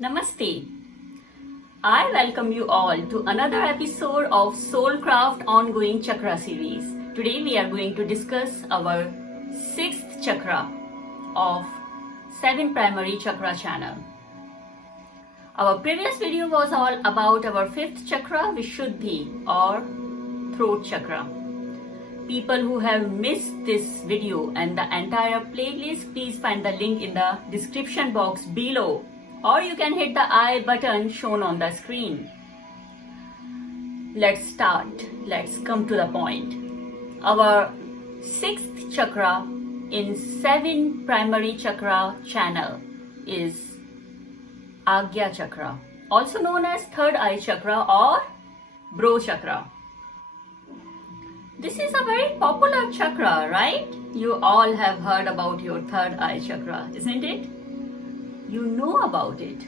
Namaste. I welcome you all to another episode of Soulcraft ongoing chakra series. Today we are going to discuss our sixth chakra of 7 primary chakra channel. Our previous video was all about our fifth chakra, Vishuddhi or throat chakra. People who have missed this video and the entire playlist, please find the link in the description box below, or you can hit the I button shown on the screen. Let's start. Let's come to the point. Our sixth chakra in 7 primary chakra channel is Agya chakra, also known as third eye chakra or brow chakra. This is a very popular chakra, right? You all have heard about your third eye chakra, isn't it? You know about it.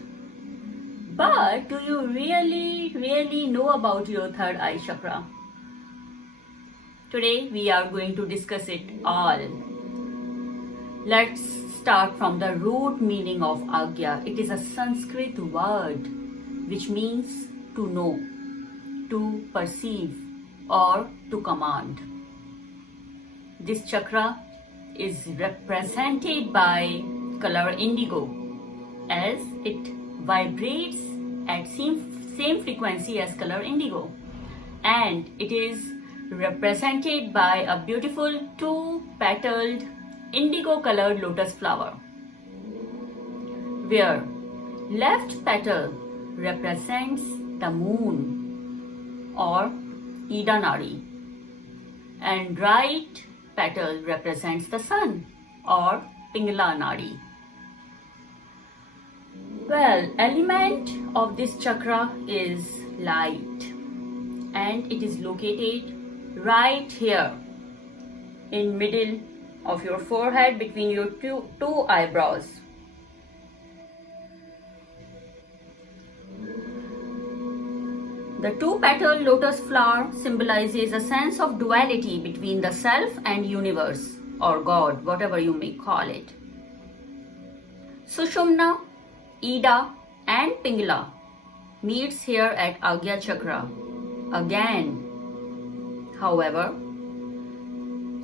But do you really know about your third eye chakra? Today we are going to discuss it all. Let's start from the root meaning of Agya. It is a Sanskrit word which means to know, to perceive, or to command. This chakra is represented by color indigo, as it vibrates at same frequency as color indigo, and it is represented by a beautiful 2-petaled indigo colored lotus flower, where left petal represents the moon or Ida Nadi, and right petal represents the sun or Pingala Nadi. Well, element of this chakra is light, and it is located right here in middle of your forehead between your two eyebrows. The 2-petal lotus flower symbolizes a sense of duality between the self and universe or God, whatever you may call it. Sushumna, Ida and Pingala meets here at Agya chakra again. However,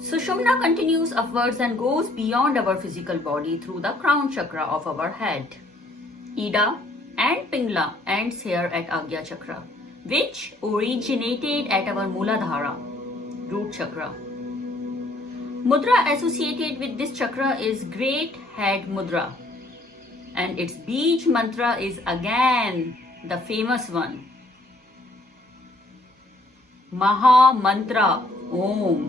Sushumna continues upwards and goes beyond our physical body through the crown chakra of our head. Ida and Pingala ends here at Agya chakra, which originated at our Muladhara, root chakra. Mudra associated with this chakra is Great Head Mudra, and its Bij mantra is again the famous one, Maha Mantra Om,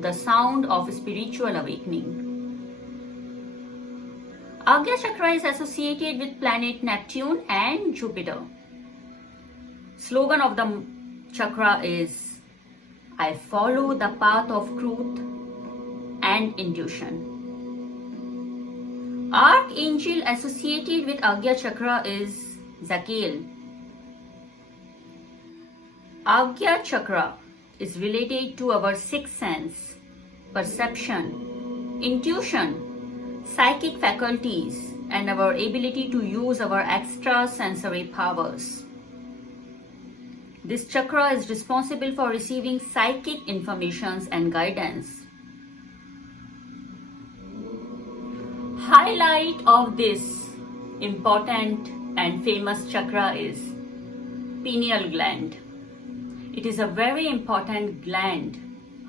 the sound of spiritual awakening. Agya chakra is associated with planet Neptune and Jupiter. Slogan of the chakra is, I follow the path of truth and intuition. Archangel associated with Agya chakra is Zakiel. Agya chakra is related to our sixth sense, perception, intuition, psychic faculties, and our ability to use our extrasensory powers. This chakra is responsible for receiving psychic informations and guidance. Highlight of this important and famous chakra is pineal gland. It is a very important gland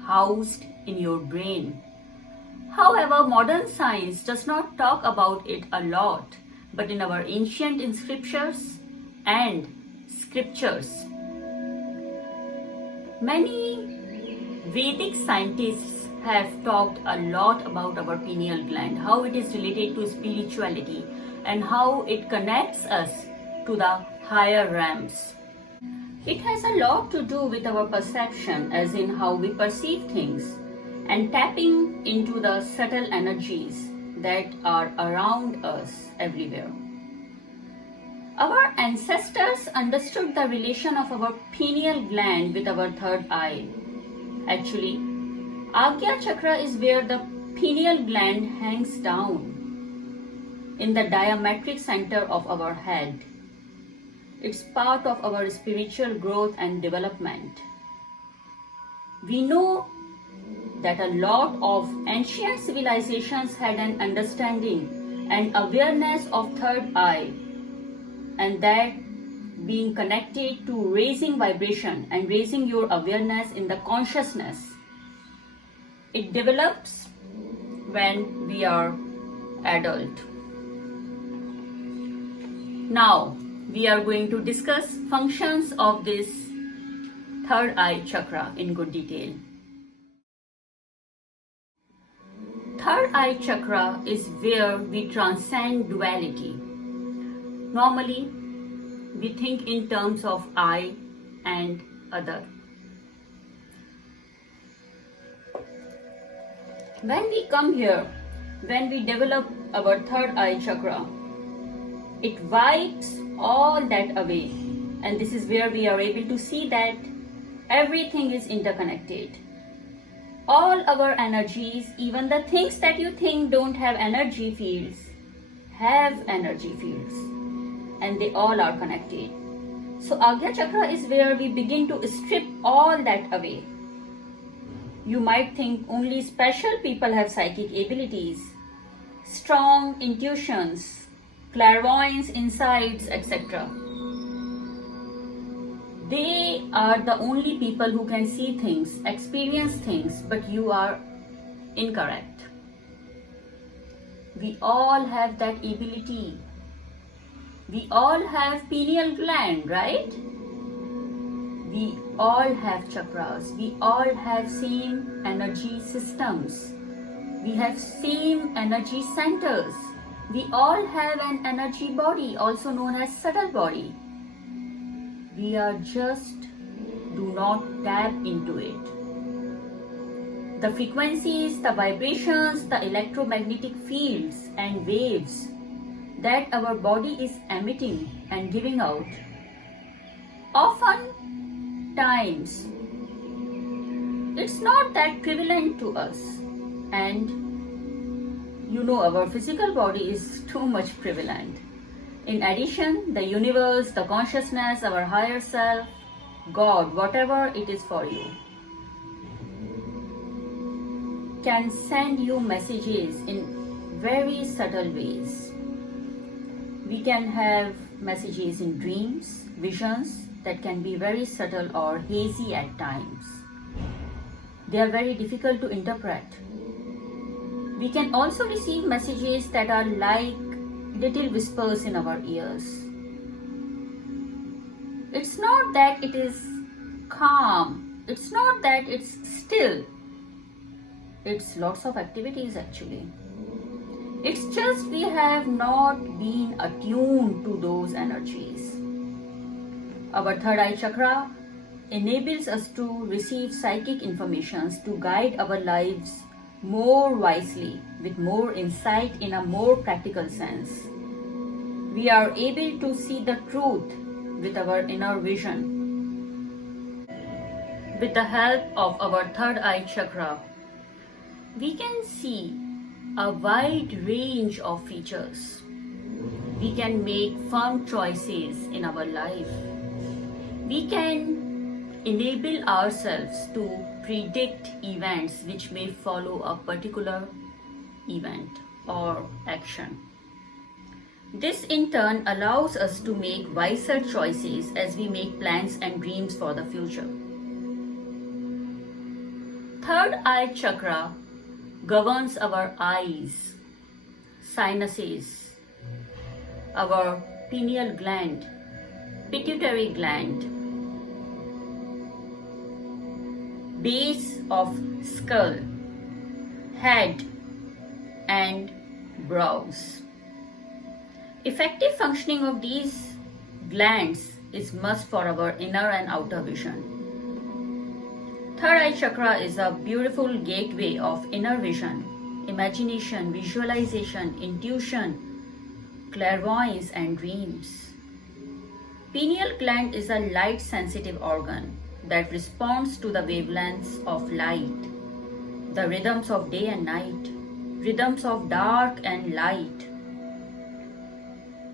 housed in your brain. However, modern science does not talk about it a lot, but in our ancient inscriptions and scriptures, many Vedic scientists have talked a lot about our pineal gland, how it is related to spirituality and how it connects us to the higher realms. It has a lot to do with our perception, as in how we perceive things, and tapping into the subtle energies that are around us everywhere. Our ancestors understood the relation of our pineal gland with our third eye. Actually, Agya chakra is where the pineal gland hangs down. in the diametric center of our head. It's part of our spiritual growth and development. We know that a lot of ancient civilizations had an understanding and awareness of third eye, and that being connected to raising vibration and raising your awareness in the consciousness. It develops when we are adult. Now we are going to discuss functions of this third eye chakra in good detail. Third eye chakra is where we transcend duality. Normally, we think in terms of I and other. When we come here, when we develop our third eye chakra, it wipes all that away, and this is where we are able to see that everything is interconnected. All our energies, even the things that you think don't have energy fields, have energy fields, and they all are connected. So Agya Chakra is where we begin to strip all that away. You might think only special people have psychic abilities, strong intuitions, clairvoyance, insights, etc. They are the only people who can see things, experience things, but you are incorrect. We all have that ability. We all have pineal gland, right? We all have chakras. We all have same energy systems. We have same energy centers. We all have an energy body, also known as subtle body. We are just do not tap into it. The frequencies, the vibrations, the electromagnetic fields and waves that our body is emitting and giving out, often times it's not that prevalent to us, and you know our physical body is too much prevalent. In addition, the universe, the consciousness, our higher self, God, whatever it is for you, can send you messages in very subtle ways. We can have messages in dreams, visions that can be very subtle or hazy at times. They are very difficult to interpret. We can also receive messages that are like little whispers in our ears. It's not that it is calm, it's not that it's still. It's lots of activities actually. It's just we have not been attuned to those energies. Our third eye chakra enables us to receive psychic informations to guide our lives more wisely, with more insight in a more practical sense. We are able to see the truth with our inner vision. With the help of our third eye chakra, we can see a wide range of features. We can make firm choices in our life. We can enable ourselves to predict events which may follow a particular event or action. This in turn allows us to make wiser choices as we make plans and dreams for the future. Third eye chakra governs our eyes, sinuses, our pineal gland, pituitary gland, base of skull, head, and brows. Effective functioning of these glands is must for our inner and outer vision. Third eye chakra is a beautiful gateway of inner vision, imagination, visualization, intuition, clairvoyance, and dreams. Pineal gland is a light sensitive organ that responds to the wavelengths of light, the rhythms of day and night, rhythms of dark and light,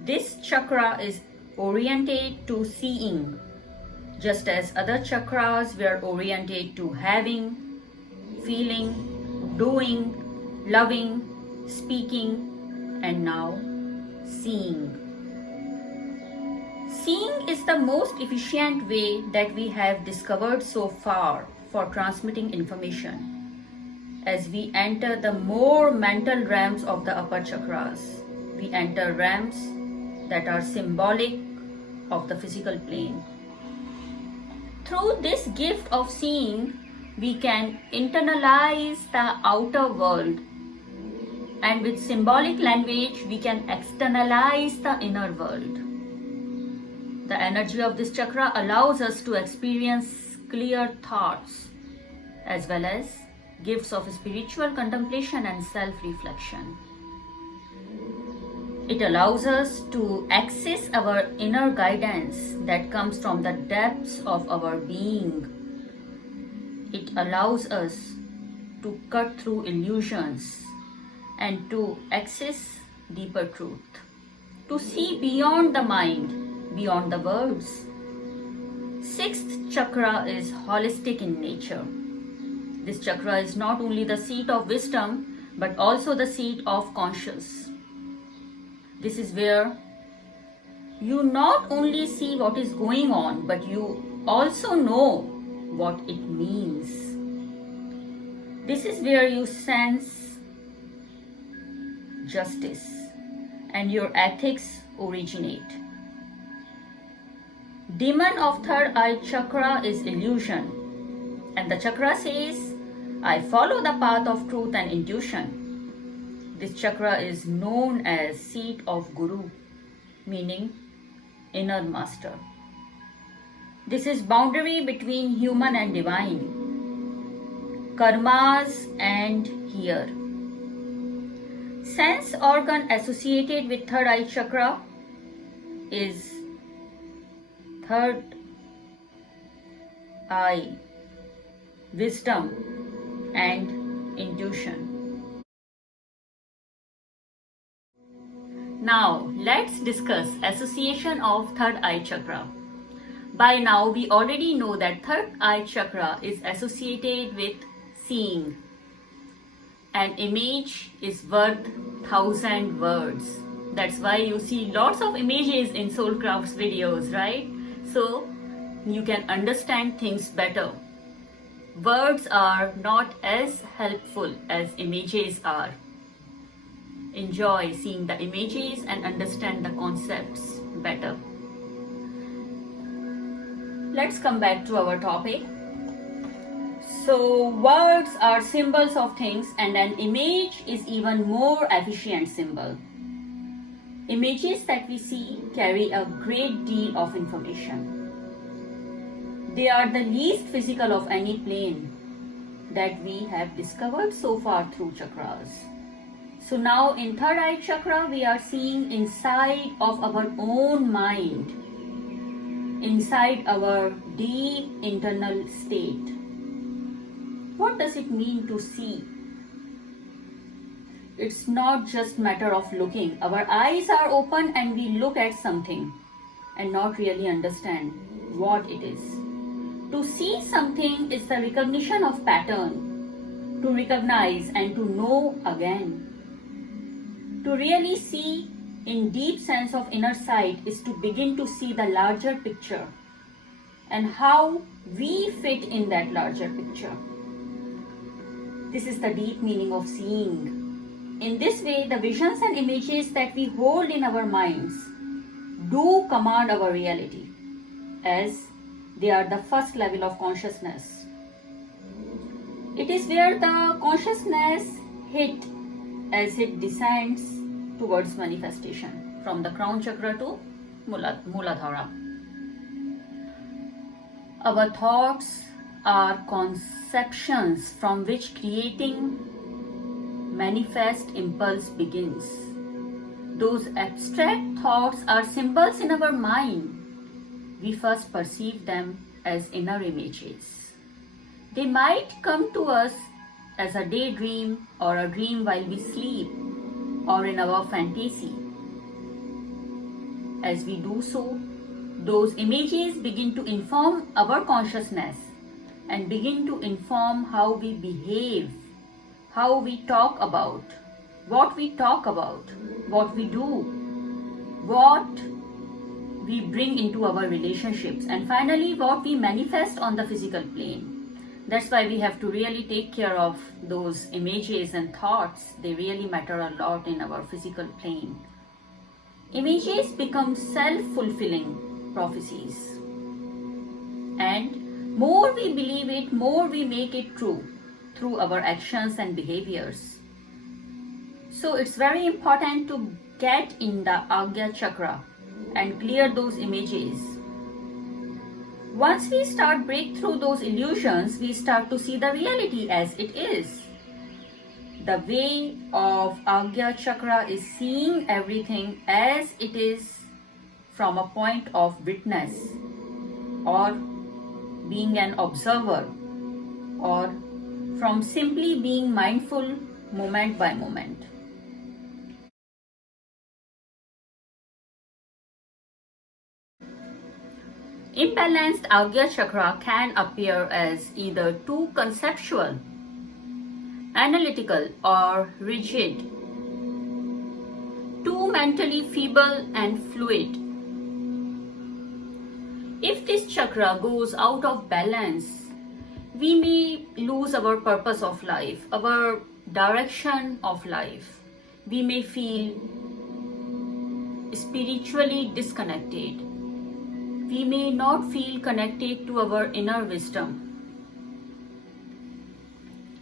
This chakra is oriented to seeing, just as other chakras were oriented to having, feeling, doing, loving, speaking, and now seeing. Seeing is the most efficient way that we have discovered so far for transmitting information. As we enter the more mental realms of the upper chakras, we enter realms that are symbolic of the physical plane. Through this gift of seeing, we can internalize the outer world, and with symbolic language, we can externalize the inner world. The energy of this chakra allows us to experience clear thoughts as well as gifts of spiritual contemplation and self-reflection. It allows us to access our inner guidance that comes from the depths of our being. It allows us to cut through illusions and to access deeper truth, to see beyond the mind, beyond the words. Sixth chakra is holistic in nature. This chakra is not only the seat of wisdom, but also the seat of conscious. This is where you not only see what is going on, but you also know what it means. This is where you sense justice and your ethics originate. Demon of third eye chakra is illusion, and the chakra says, I follow the path of truth and intuition. This chakra is known as seat of Guru, meaning inner master. This is boundary between human and divine, karmas and here. Sense organ associated with third eye chakra is third eye, wisdom and intuition. Now let's discuss association of third eye chakra. By now we already know that third eye chakra is associated with seeing. An image is worth 1,000 words. That's why you see lots of images in Soulcraft's videos, right? So you can understand things better. Words are not as helpful as images are. Enjoy seeing the images and understand the concepts better. Let's come back to our topic. So words are symbols of things, and an image is even more efficient symbol. Images that we see carry a great deal of information. They are the least physical of any plane that we have discovered so far through chakras. So now in third eye chakra, we are seeing inside of our own mind, inside our deep internal state. What does it mean to see? It's not just matter of looking. Our eyes are open and we look at something and not really understand what it is. To see something is the recognition of pattern, to recognize and to know again. To really see in deep sense of inner sight is to begin to see the larger picture and how we fit in that larger picture. This is the deep meaning of seeing. In this way, the visions and images that we hold in our minds do command our reality, as they are the first level of consciousness. It is where the consciousness hit as it descends towards manifestation from the crown chakra to Muladhara. Our thoughts are conceptions from which creating manifest impulse begins. Those abstract thoughts are symbols in our mind. We first perceive them as inner images. They might come to us as a daydream or a dream while we sleep or in our fantasy. As we do so, those images begin to inform our consciousness and begin to inform how we behave, how we talk about, what we talk about, what we do, what we bring into our relationships, and finally what we manifest on the physical plane. That's why we have to really take care of those images and thoughts. They really matter a lot in our physical plane. Images become self-fulfilling prophecies. And more we believe it, more we make it true through our actions and behaviors. So it's very important to get in the Agya Chakra and clear those images. Once we start break through those illusions, we start to see the reality as it is. The way of Agya Chakra is seeing everything as it is from a point of witness, or being an observer, or from simply being mindful moment by moment. Imbalanced Agya Chakra can appear as either too conceptual, analytical, or rigid, too mentally feeble and fluid. If this chakra goes out of balance, we may lose our purpose of life, our direction of life. We may feel spiritually disconnected. We may not feel connected to our inner wisdom.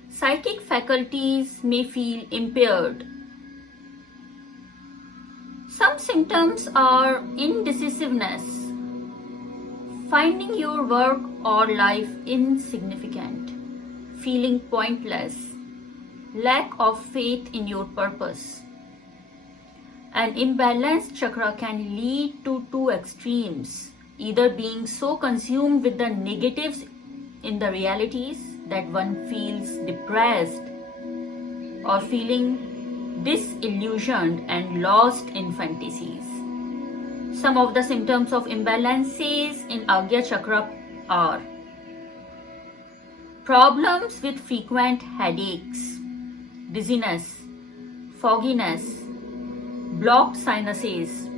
Psychic faculties may feel impaired. Some symptoms are indecisiveness, finding your work or life insignificant, feeling pointless, lack of faith in your purpose. An imbalanced chakra can lead to two extremes, either being so consumed with the negatives in the realities that one feels depressed, or feeling disillusioned and lost in fantasies. Some of the symptoms of imbalances in Agya Chakra are problems with frequent headaches, dizziness, fogginess, blocked sinuses,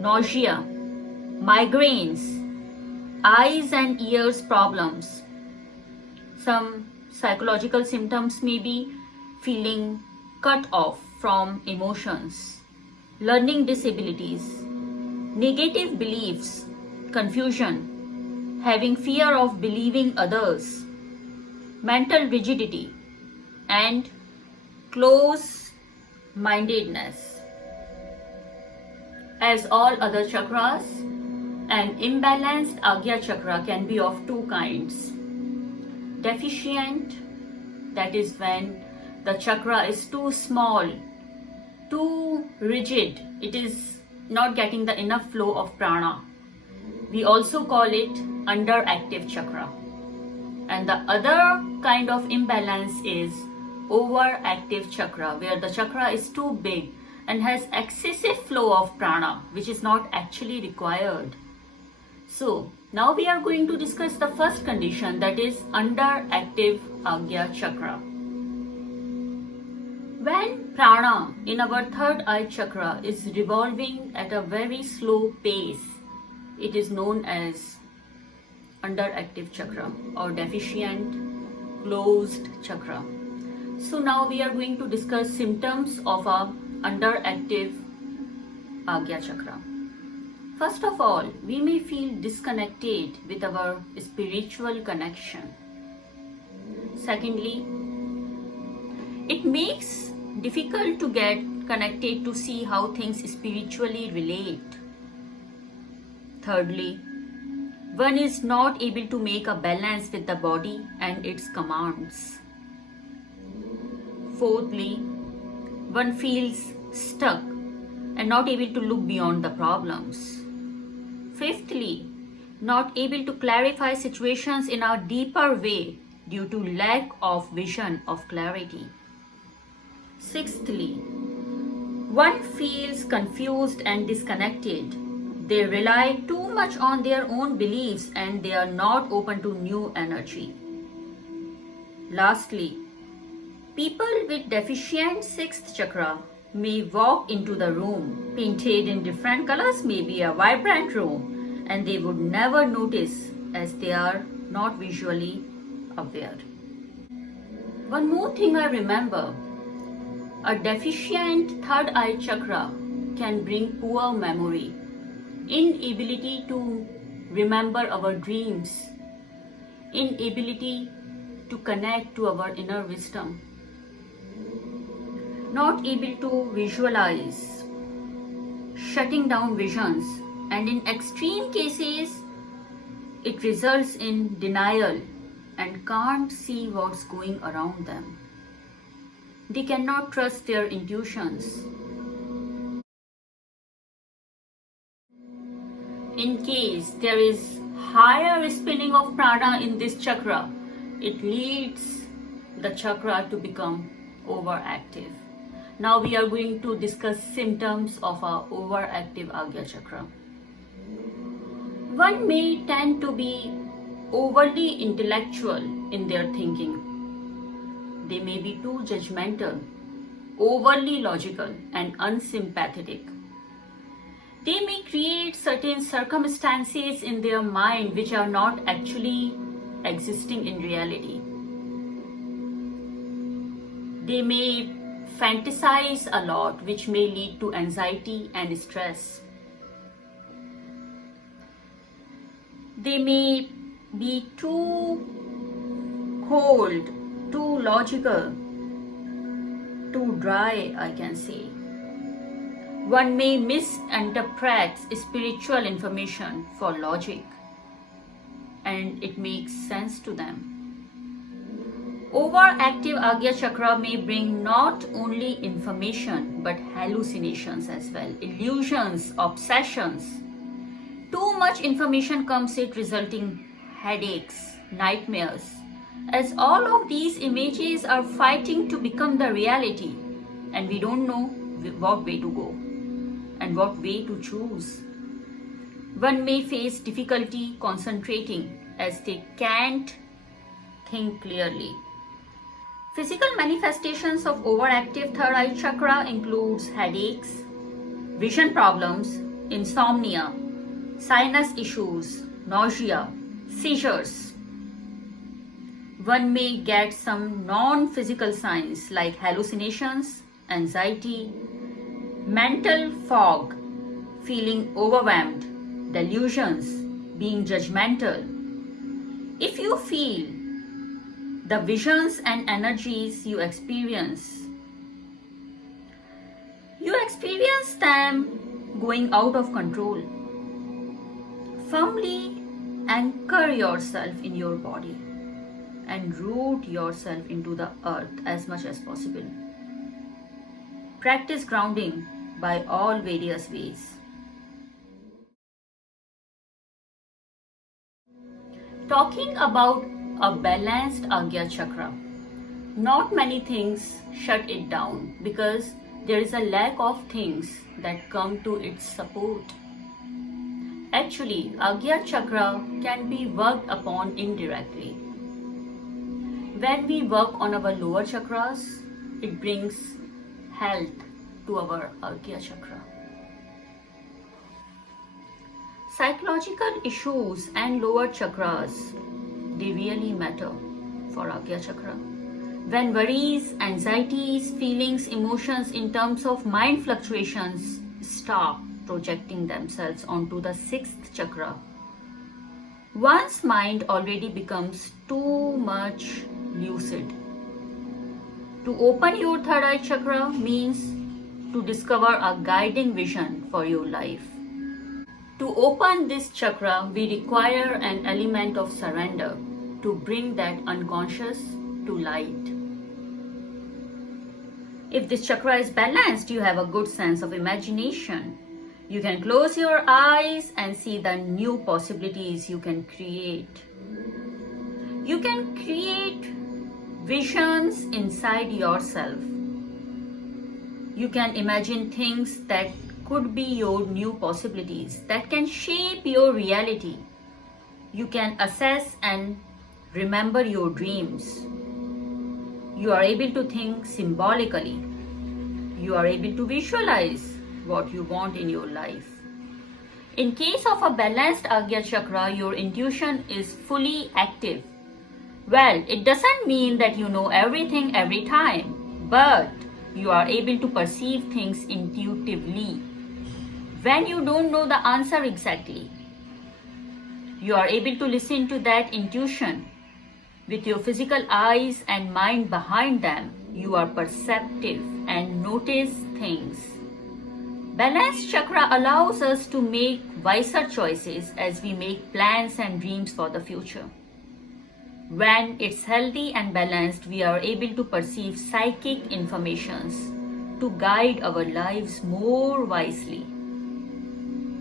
nausea, migraines, eyes and ears problems. Some psychological symptoms may be feeling cut off from emotions, learning disabilities, negative beliefs, confusion, having fear of believing others, mental rigidity, and close-mindedness. As all other chakras, an imbalanced Agya Chakra can be of two kinds. Deficient, that is when the chakra is too small, too rigid, it is not getting the enough flow of prana. We also call it underactive chakra. And the other kind of imbalance is overactive chakra, where the chakra is too big and has excessive flow of prana, which is not actually required. So, now we are going to discuss the first condition, that is underactive Agya Chakra. When prana in our third eye chakra is revolving at a very slow pace, it is known as underactive chakra or deficient closed chakra. So now we are going to discuss symptoms of a underactive Agya Chakra. First of all, we may feel disconnected with our spiritual connection. Secondly, it makes difficult to get connected to see how things spiritually relate. Thirdly, one is not able to make a balance with the body and its commands. Fourthly, one feels stuck and not able to look beyond the problems. Fifthly, not able to clarify situations in a deeper way due to lack of vision of clarity. Sixthly, one feels confused and disconnected They rely too much on their own beliefs and they are not open to new energy. Lastly, people with deficient sixth chakra may walk into the room painted in different colors, maybe a vibrant room, and they would never notice as they are not visually aware. One more thing I remember, a deficient third eye chakra can bring poor memory, inability to remember our dreams, inability to connect to our inner wisdom, not able to visualize, shutting down visions, and in extreme cases, it results in denial and can't see what's going around them. They cannot trust their intuitions. In case there is higher spinning of prana in this chakra, it leads the chakra to become overactive. Now we are going to discuss symptoms of our overactive Agya chakra. One may tend to be overly intellectual in their thinking. They may be too judgmental, overly logical, and unsympathetic. They may create certain circumstances in their mind which are not actually existing in reality. They may fantasize a lot, which may lead to anxiety and stress. They may be too cold, too logical, too dry, I can say. One may misinterpret spiritual information for logic, and it makes sense to them. Overactive Agya chakra may bring not only information but hallucinations as well, illusions, obsessions. Too much information comes it resulting headaches, nightmares, as all of these images are fighting to become the reality, and we don't know what way to go and what way to choose. One may face difficulty concentrating as they can't think clearly. Physical manifestations of overactive third eye chakra includes headaches, vision problems, insomnia, sinus issues, nausea, seizures. One may get some non-physical signs like hallucinations, anxiety, mental fog, feeling overwhelmed, delusions, being judgmental. If you feel the visions and energies you experience them going out of control. Firmly anchor yourself in your body and root yourself into the earth as much as possible. Practice grounding by all various ways. Talking about a balanced Agya chakra, not many things shut it down because there is a lack of things that come to its support. Actually, Agya chakra can be worked upon indirectly. When we work on our lower chakras, it brings health to our Agya chakra. Psychological issues and lower chakras, they really matter for Agya chakra. When worries, anxieties, feelings, emotions in terms of mind fluctuations stop projecting themselves onto the sixth chakra, one's mind already becomes too much lucid. To open your third eye chakra means to discover a guiding vision for your life. To open this chakra, we require an element of surrender to bring that unconscious to light. If this chakra is balanced, you have a good sense of imagination. You can close your eyes and see the new possibilities you can create. You can create visions inside yourself. You can imagine things that could be your new possibilities that can shape your reality. You can assess and remember your dreams. You are able to think symbolically. You are able to visualize what you want in your life. In case of a balanced Agya Chakra, your intuition is fully active. Well, it doesn't mean that you know everything every time, but you are able to perceive things intuitively. When you don't know the answer exactly, you are able to listen to that intuition with your physical eyes and mind behind them. You are perceptive and notice things. Balanced chakra allows us to make wiser choices as we make plans and dreams for the future. When it's healthy and balanced, we are able to perceive psychic informations to guide our lives more wisely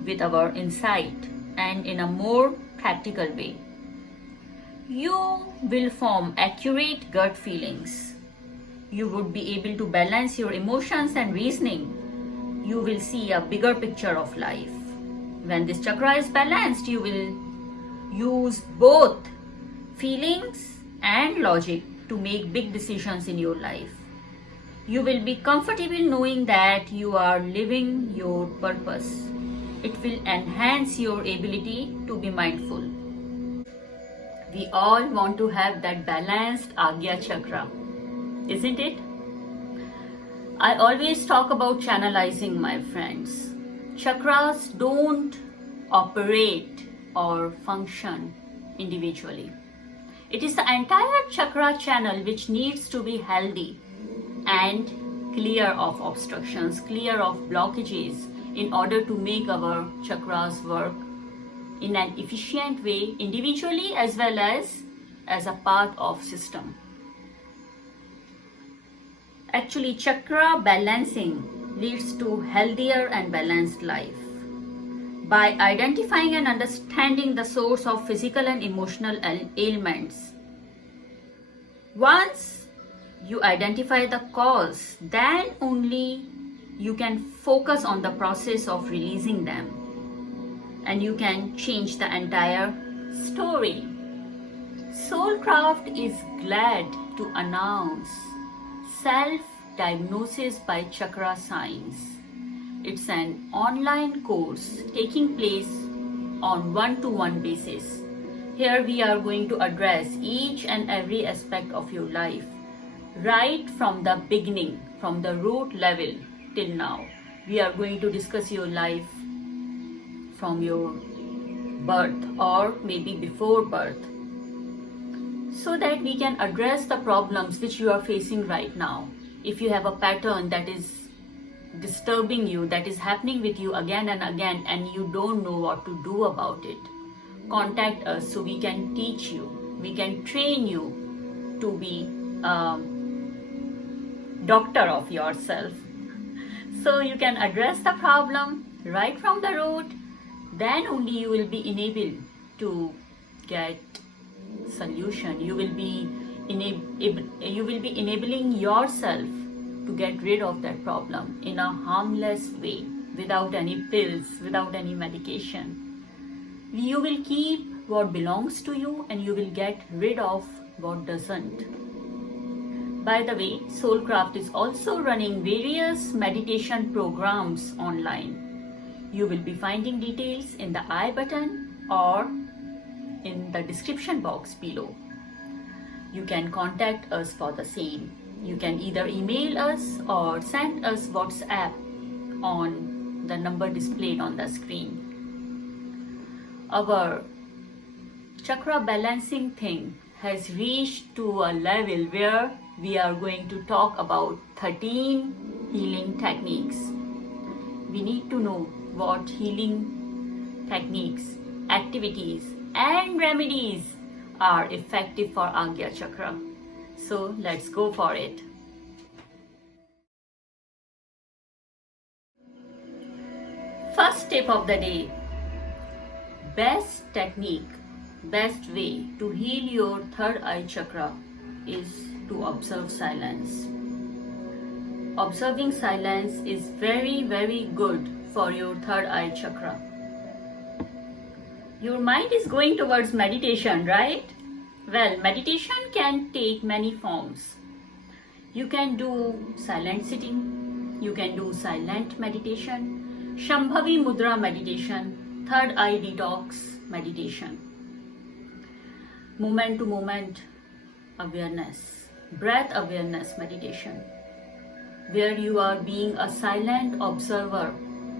with our insight and in a more practical way. You will form accurate gut feelings. You would be able to balance your emotions and reasoning. You will see a bigger picture of life. When this chakra is balanced, you will use both feelings and logic to make big decisions in your life. You will be comfortable knowing that you are living your purpose. It will enhance your ability to be mindful. We all want to have that balanced Agya Chakra, isn't it? I always talk about channelizing, my friends. Chakras don't operate or function individually. It is the entire chakra channel which needs to be healthy and clear of obstructions, clear of blockages in order to make our chakras work in an efficient way individually as well as a part of system. Actually, chakra balancing leads to healthier and balanced life. By identifying and understanding the source of physical and emotional ailments, once you identify the cause, then only you can focus on the process of releasing them and you can change the entire story. Soulcraft is glad to announce Self-Diagnosis by Chakra Science. It's an online course taking place on one-to-one basis. Here we are going to address each and every aspect of your life, right from the beginning, from the root level till now. We are going to discuss your life from your birth or maybe before birth, so that we can address the problems which you are facing right now. If you have a pattern that is disturbing you, that is happening with you again and again, and you don't know what to do about it, contact us so we can teach you, we can train you to be a doctor of yourself. So you can address the problem right from the root, then only you will be enabled to get solution. You will be enabling yourself to get rid of that problem in a harmless way, without any pills, without any medication. You will keep what belongs to you and you will get rid of what doesn't. By the way, Soulcraft is also running various meditation programs online. You will be finding details in the I button or in the description box below. You can contact us for the same. You can either email us or send us WhatsApp on the number displayed on the screen. Our chakra balancing thing has reached to a level where we are going to talk about 13 healing techniques. We need to know what healing techniques, activities, and remedies are effective for Agya Chakra. So let's go for it. First tip of the day. Best technique, best way to heal your third eye chakra is to observe silence. Observing silence is very, very good for your third eye chakra. Your mind is going towards meditation, right? Well, meditation can take many forms. You can do silent sitting, you can do silent meditation, Shambhavi Mudra meditation, third eye detox meditation, moment to moment awareness, breath awareness meditation, where you are being a silent observer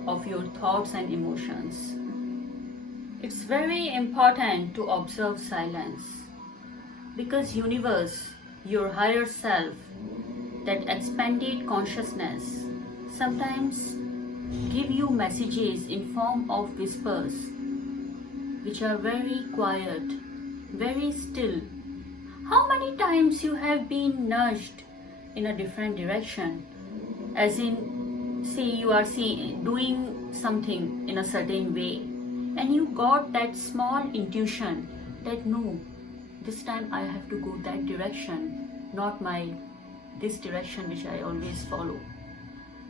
of your thoughts and emotions. It's very important to observe silence because universe, your higher self, that expanded consciousness sometimes give you messages in form of whispers which are very quiet, very still. How many times you have been nudged in a different direction, as in say you are doing something in a certain way and you got that small intuition that no, this time I have to go that direction, not this direction which I always follow.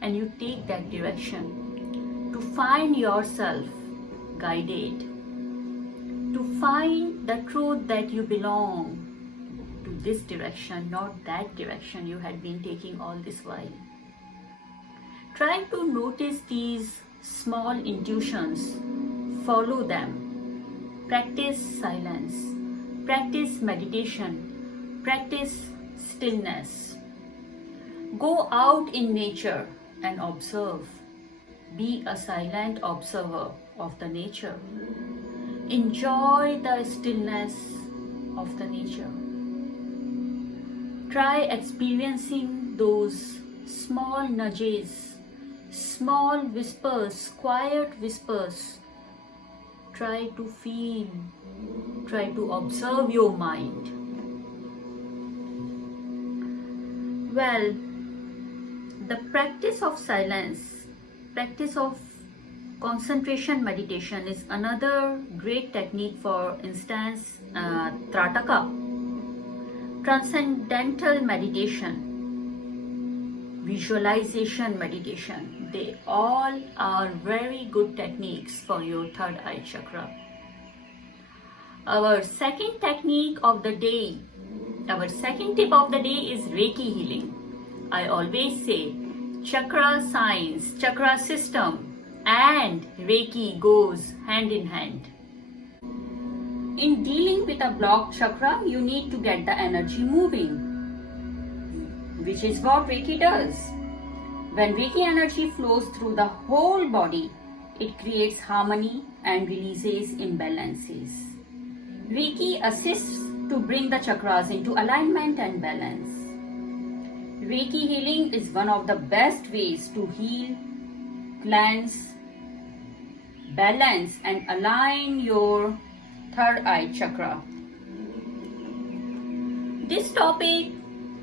And you take that direction to find yourself guided, to find the truth that you belong to this direction, not that direction you had been taking all this while. Try to notice these small intuitions, follow them, practice silence, practice meditation, practice stillness. Go out in nature and observe. Be a silent observer of the nature. Enjoy the stillness of the nature. Try experiencing those small nudges, small whispers, quiet whispers. Try to feel, try to observe your mind. Well, the practice of silence, practice of concentration meditation is another great technique. For instance, Trataka, transcendental meditation, visualization meditation. They all are very good techniques for your third eye chakra. Our second technique of the day, our second tip of the day is Reiki healing. I always say chakra science, chakra system and Reiki goes hand in hand. In dealing with a blocked chakra, you need to get the energy moving, which is what Reiki does. When Reiki energy flows through the whole body, it creates harmony and releases imbalances. Reiki assists to bring the chakras into alignment and balance. Reiki healing is one of the best ways to heal, cleanse, balance and align your third eye chakra. This topic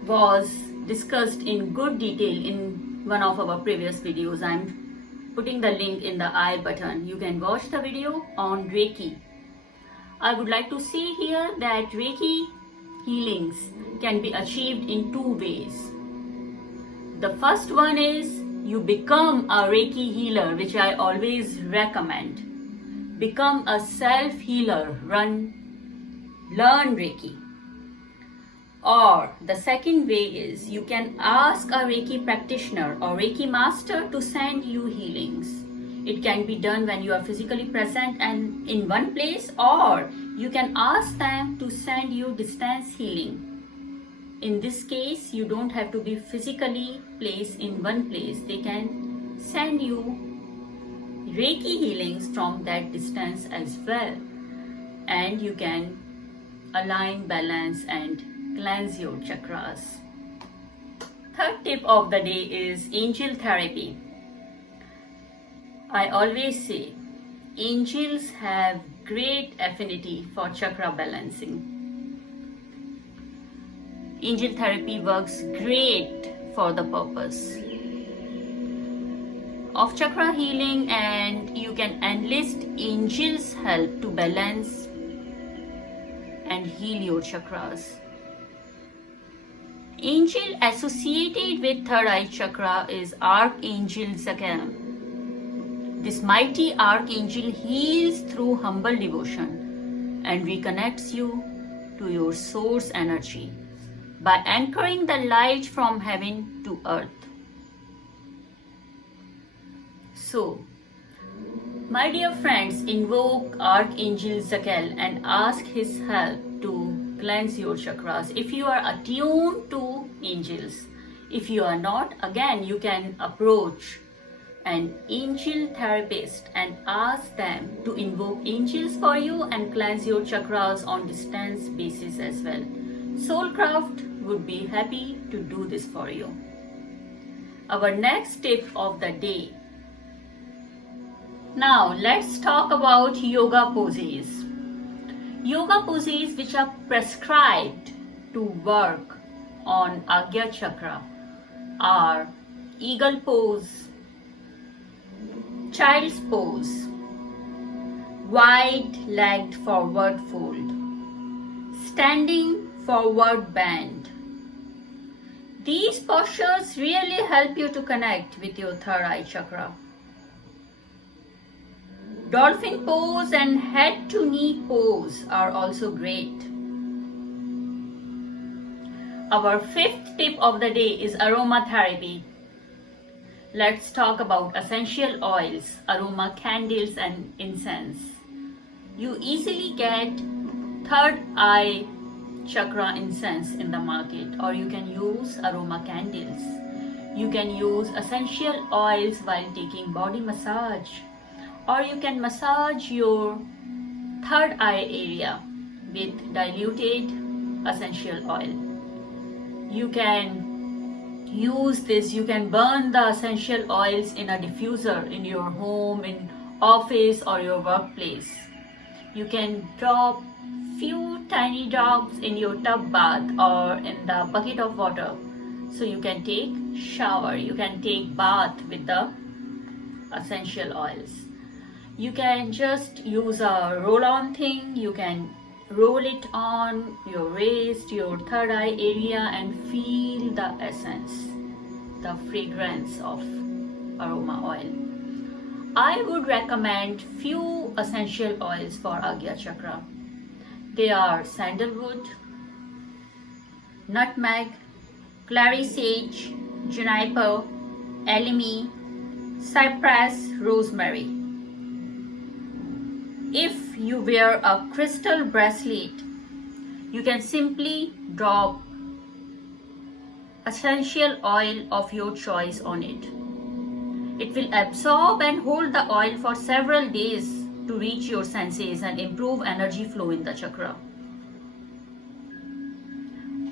was discussed in good detail in one of our previous videos. I'm putting the link in the I button. You can watch the video on Reiki. I would like to say here that Reiki healings can be achieved in two ways. The first one is you become a Reiki healer, which I always recommend. Become a self-healer, learn Reiki. Or the second way is you can ask a Reiki practitioner or Reiki master to send you healings. It can be done when you are physically present and in one place, or you can ask them to send you distance healing. In this case, you don't have to be physically placed in one place. They can send you Reiki healings from that distance as well. And you can align, balance and cleanse your chakras. Third tip of the day is angel therapy. I always say angels have great affinity for chakra balancing. Angel therapy works great for the purpose of chakra healing, and you can enlist angels' help to balance and heal your chakras. Angel associated with third eye chakra is Archangel Zachael. This mighty archangel heals through humble devotion and reconnects you to your source energy by anchoring the light from heaven to earth. So, my dear friends, invoke Archangel Zakel and ask his help to cleanse your chakras. If you are attuned to angels, if you are not, again you can approach an angel therapist and ask them to invoke angels for you and cleanse your chakras on distance basis as well. Soulcraft would be happy to do this for you. Our next tip of the day. Now let's talk about yoga poses. Yoga poses which are prescribed to work on Agya Chakra are eagle pose, child's pose, wide-legged forward fold, standing forward bend. These postures really help you to connect with your third eye chakra. Dolphin pose and head to knee pose are also great. Our fifth tip of the day is aromatherapy. Let's talk about essential oils, aroma candles and incense. You easily get third eye chakra incense in the market, or you can use aroma candles. You can use essential oils while taking body massage, or you can massage your third eye area with diluted essential oil. You can use this, you can burn the essential oils in a diffuser in your home, in office or your workplace. You can drop few tiny drops in your tub bath or in the bucket of water. So you can take shower, you can take bath with the essential oils. You can just use a roll-on thing, you can roll it on your wrist, your third eye area and feel the essence, the fragrance of aroma oil. I would recommend few essential oils for Agya Chakra. They are sandalwood, nutmeg, clary sage, juniper, elemi, cypress, rosemary. If you wear a crystal bracelet, you can simply drop essential oil of your choice on it. It will absorb and hold the oil for several days to reach your senses and improve energy flow in the chakra.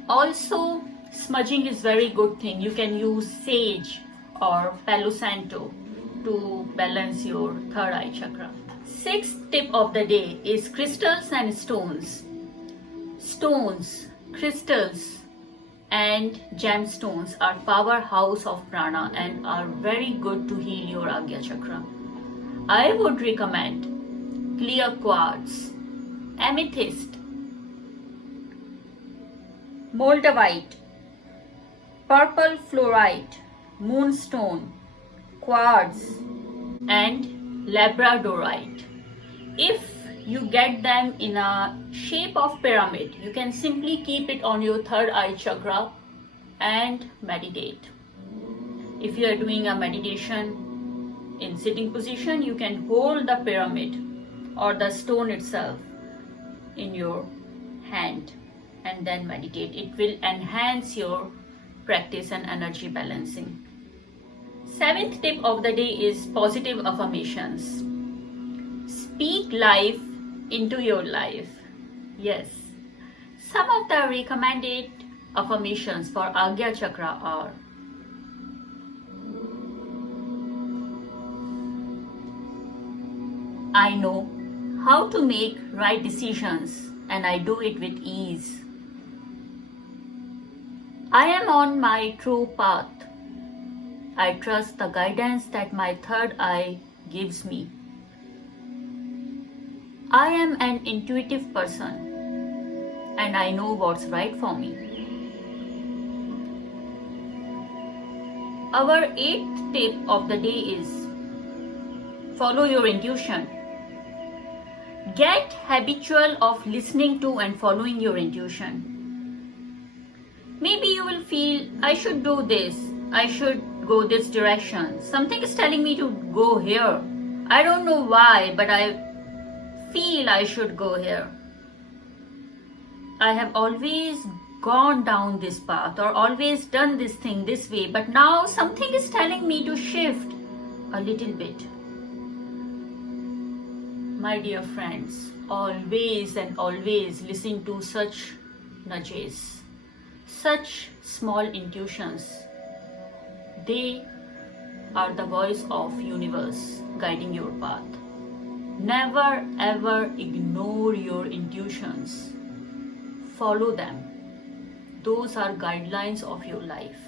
Also, smudging is very good thing. You can use sage or Palo Santo to balance your third eye chakra. Sixth tip of the day is crystals and stones. Stones, crystals and gemstones are powerhouse of prana and are very good to heal your Agya Chakra. I would recommend clear quartz, amethyst, moldavite, purple fluorite, moonstone, quartz and labradorite. If you get them in a shape of pyramid, you can simply keep it on your third eye chakra and meditate. If you are doing a meditation in sitting position, you can hold the pyramid or the stone itself in your hand and then meditate. It will enhance your practice and energy balancing. Seventh tip of the day is positive affirmations. Speak life into your life. Yes. Some of the recommended affirmations for Agya Chakra are: I know how to make right decisions and I do it with ease. I am on my true path. I trust the guidance that my third eye gives me. I am an intuitive person and I know what's right for me. Our eighth tip of the day is follow your intuition. Get habitual of listening to and following your intuition. Maybe you will feel, I should do this, I should go this direction. Something is telling me to go here. I don't know why, but I feel I should go here. I have always gone down this path or always done this thing this way, but now something is telling me to shift a little bit. My dear friends, always and always listen to such nudges, such small intuitions. They are the voice of universe guiding your path. Never ever ignore your intuitions. Follow them. Those are guidelines of your life.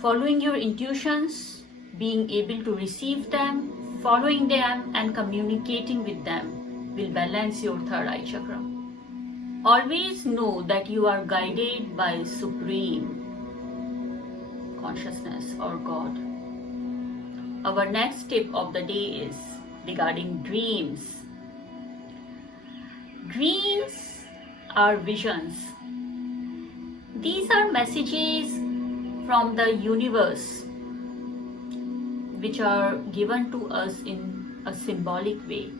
Following your intuitions, being able to receive them, following them and communicating with them will balance your third eye chakra. Always know that you are guided by Supreme Consciousness or God. Our next tip of the day is regarding dreams. Dreams are visions. These are messages from the universe which are given to us in a symbolic way.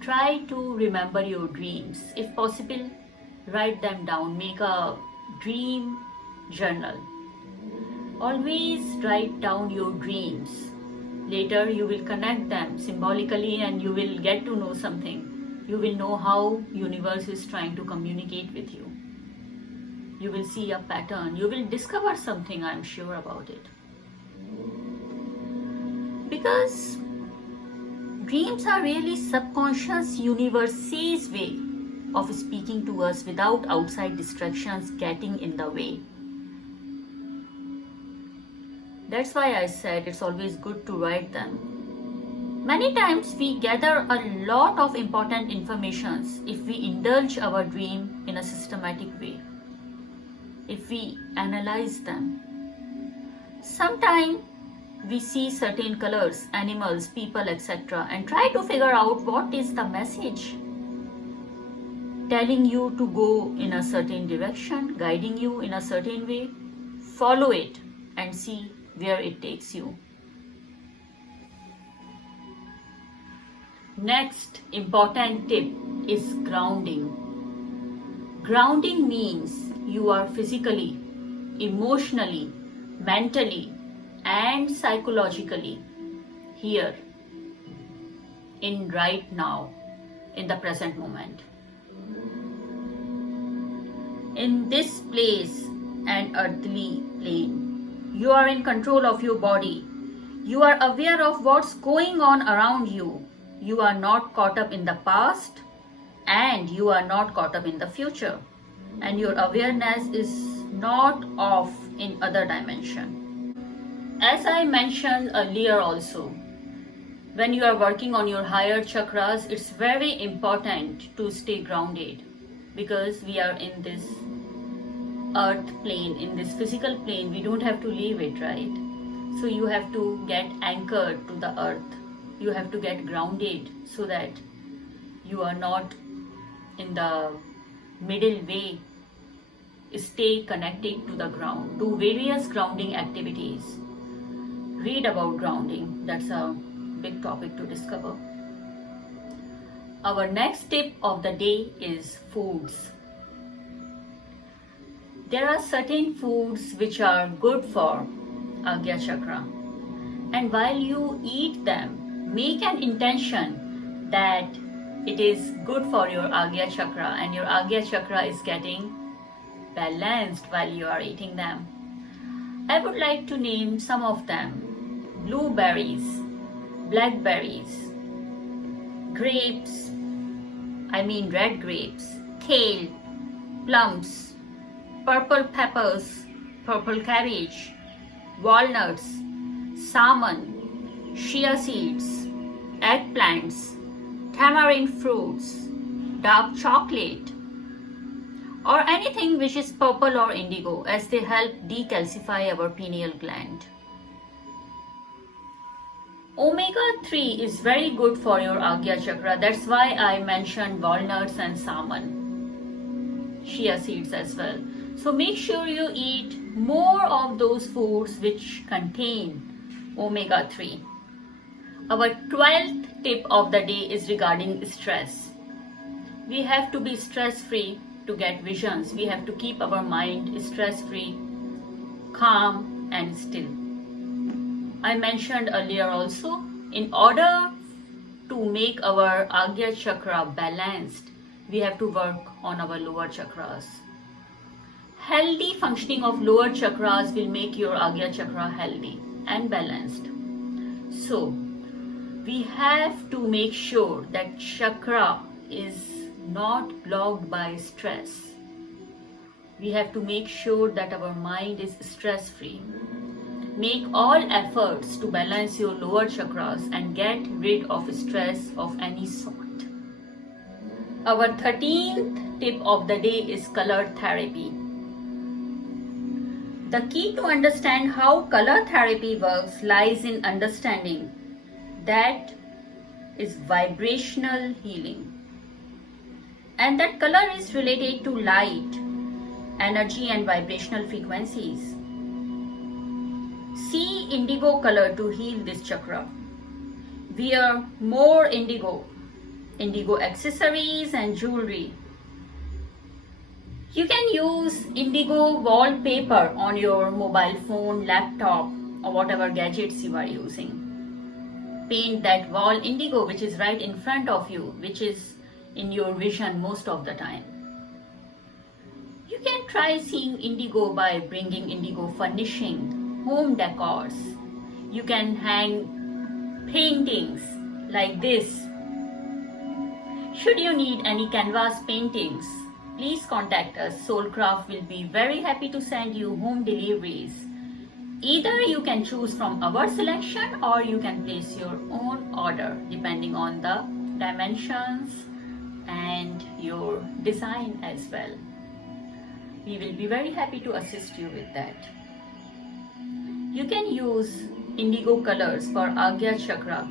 Try to remember your dreams. If possible, write them down. Make a dream journal. Always write down your dreams. Later you will connect them symbolically and you will get to know something. You will know how universe is trying to communicate with you. You will see a pattern. You will discover something, I am sure about it. Because dreams are really subconscious universe's way of speaking to us without outside distractions getting in the way. That's why I said it's always good to write them. Many times we gather a lot of important informations if we indulge our dream in a systematic way, if we analyze them. Sometimes we see certain colors, animals, people, etc. and try to figure out what is the message telling you to go in a certain direction, guiding you in a certain way. Follow it and see where it takes you. Next important tip is grounding. Grounding means you are physically, emotionally, mentally, and psychologically here in right now, in the present moment. In this place and earthly plane, you are in control of your body. You are aware of what's going on around you. You are not caught up in the past and you are not caught up in the future. And your awareness is not off in other dimension. As I mentioned earlier also, when you are working on your higher chakras, it's very important to stay grounded because we are in this earth plane, in this physical plane. We don't have to leave it, right? So you have to get anchored to the earth. You have to get grounded so that you are not in the middle way. Stay connected to the ground. Do various grounding activities. Read about grounding. That's a big topic to discover. Our next tip of the day is foods. There are certain foods which are good for Agya Chakra. And while you eat them, make an intention that it is good for your Agya Chakra and your Agya Chakra is getting balanced while you are eating them. I would like to name some of them. Blueberries, blackberries, grapes, red grapes, kale, plums, purple peppers, purple cabbage, walnuts, salmon, chia seeds, eggplants, tamarind fruits, dark chocolate, or anything which is purple or indigo, as they help decalcify our pineal gland. Omega-3 is very good for your Agya chakra. That's why I mentioned walnuts and salmon, chia seeds as well. So make sure you eat more of those foods which contain omega-3. Our 12th tip of the day is regarding stress. We have to be stress-free to get visions. We have to keep our mind stress-free, calm and still. I mentioned earlier also, in order to make our Agya chakra balanced, we have to work on our lower chakras. Healthy functioning of lower chakras will make your Agya chakra healthy and balanced. So, we have to make sure that chakra is not blocked by stress. We have to make sure that our mind is stress-free. Make all efforts to balance your lower chakras and get rid of stress of any sort. Our 13th tip of the day is color therapy. The key to understand how color therapy works lies in understanding that is vibrational healing, and that color is related to light, energy and vibrational frequencies. See indigo color to heal this chakra. Wear more indigo accessories and jewelry. You can use indigo wallpaper on your mobile phone, laptop or whatever gadgets you are using. Paint that wall indigo which is right in front of you, which is in your vision most of the time. You can try seeing indigo by bringing indigo furnishing, home decors. You can hang paintings like this. Should you need any canvas paintings, please contact us. Soulcraft will be very happy to send you home deliveries. Either you can choose from our selection or you can place your own order depending on the dimensions and your design as well. We will be very happy to assist you with that. You can use indigo colors for Agya chakra.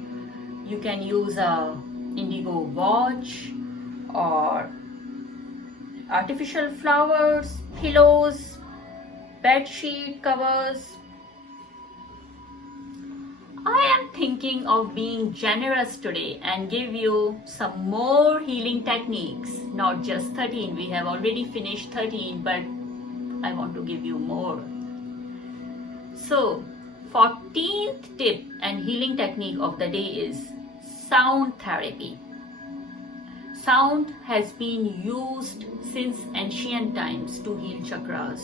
You can use a indigo watch or artificial flowers, pillows, bed sheet covers. I am thinking of being generous today and give you some more healing techniques, not just 13. We have already finished 13, but I want to give you more. So, 14th tip and healing technique of the day is sound therapy. Sound has been used since ancient times to heal chakras.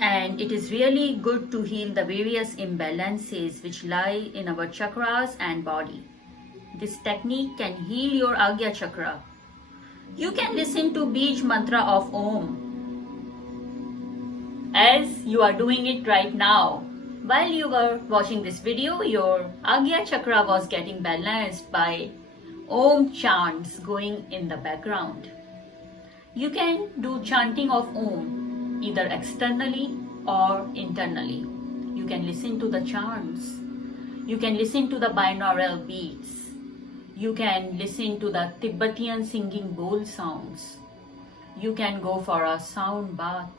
And it is really good to heal the various imbalances which lie in our chakras and body. This technique can heal your Agya chakra. You can listen to Bij mantra of Om as you are doing it right now. While you were watching this video, your Agya chakra was getting balanced by Om chants going in the background. You can do chanting of Om either externally or internally. You can listen to the chants. You can listen to the binaural beats. You can listen to the Tibetan singing bowl sounds. You can go for a sound bath.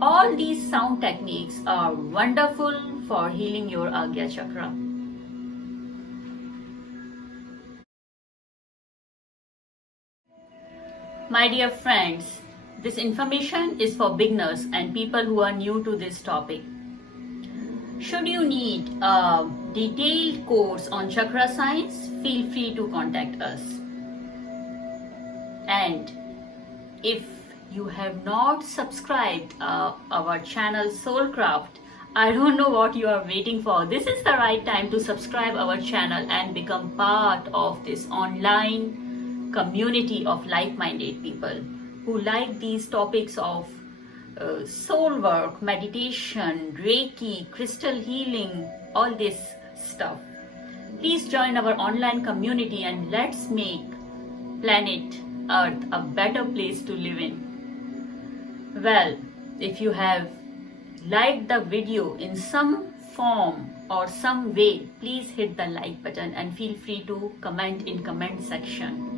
All these sound techniques are wonderful for healing your Agya chakra. My dear friends, this information is for beginners and people who are new to this topic. Should you need a detailed course on chakra science, feel free to contact us. And if you have not subscribed our channel Soulcraft, I don't know what you are waiting for. This is the right time to subscribe our channel and become part of this online community of like-minded people who like these topics of soul work, meditation, Reiki, crystal healing, all this stuff. Please join our online community and let's make planet Earth a better place to live in. Well, if you have liked the video in some form or some way, please hit the like button and feel free to comment in comment section.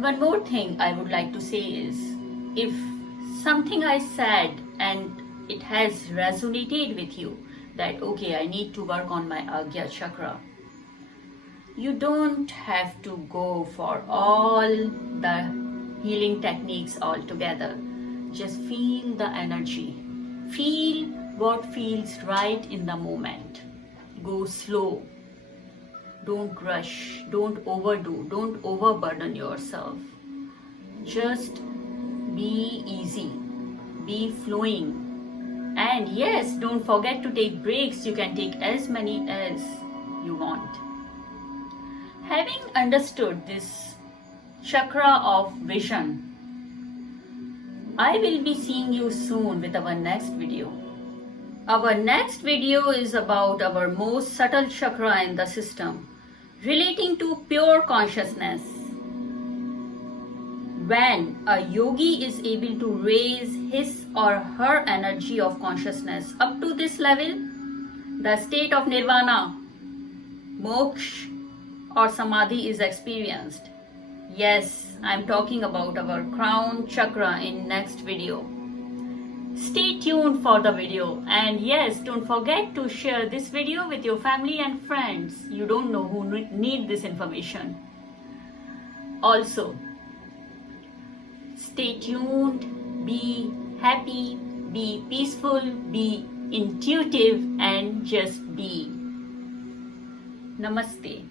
One more thing I would like to say is, if something I said and it has resonated with you, that okay, I need to work on my Agya chakra, you don't have to go for all the healing techniques altogether. Just feel the energy. Feel what feels right in the moment. Go slow. Don't rush. Don't overdo. Don't overburden yourself. Just be easy. Be flowing. And yes, don't forget to take breaks. You can take as many as you want. Having understood this chakra of vision, I will be seeing you soon with our next video. Our next video is about our most subtle chakra in the system, relating to pure consciousness. When a yogi is able to raise his or her energy of consciousness up to this level, the state of nirvana, moksha or samadhi is experienced. Yes, I'm talking about our crown chakra in next video. Stay tuned for the video, and yes, don't forget to share this video with your family and friends you don't know who need this information. Also, stay tuned, be happy, be peaceful, be intuitive, and just be. Namaste.